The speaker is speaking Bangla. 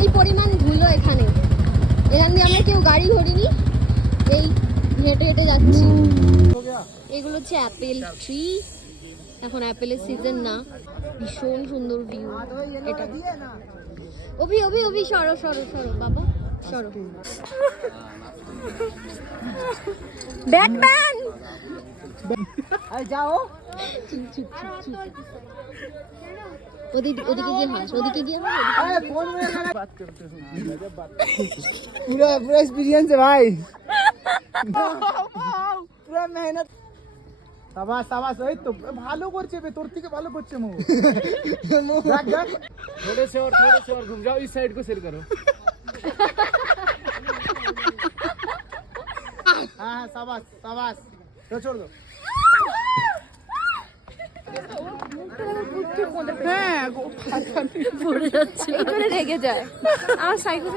এই পরিমাণ ধুলো এখানে, এখান দিয়ে আমরা কেউ গাড়ি ধরিনি, এই হেঁটে হেঁটে যাচ্ছি। এগুলো হচ্ছে অ্যাপেল ট্রি, এখন অ্যাপেলের সিজন না। ভীষণ সুন্দর ভিউ এটা। অভি অভি অভি সরো সরো সরো বাবা সরো। ব্যাটম্যান যাও ওদিকে গিয়ে হাস, ওদিকে গিয়ে হাস। पूरा पूरा एक्सपीरियंस है भाई, पूरा मेहनत। সাবাস সাবাস, এই তো ভালো করছে বে, তোর থেকে ভালো করছে মো। দেখ দেখ, थोड़े से और घूम जाओ, इस साइड को सिर करो। हाँ साबास साबास, तो छोड़ दो। হ্যাঁ পড়ে যাচ্ছে, রেগে যায়। আমার সাইকেল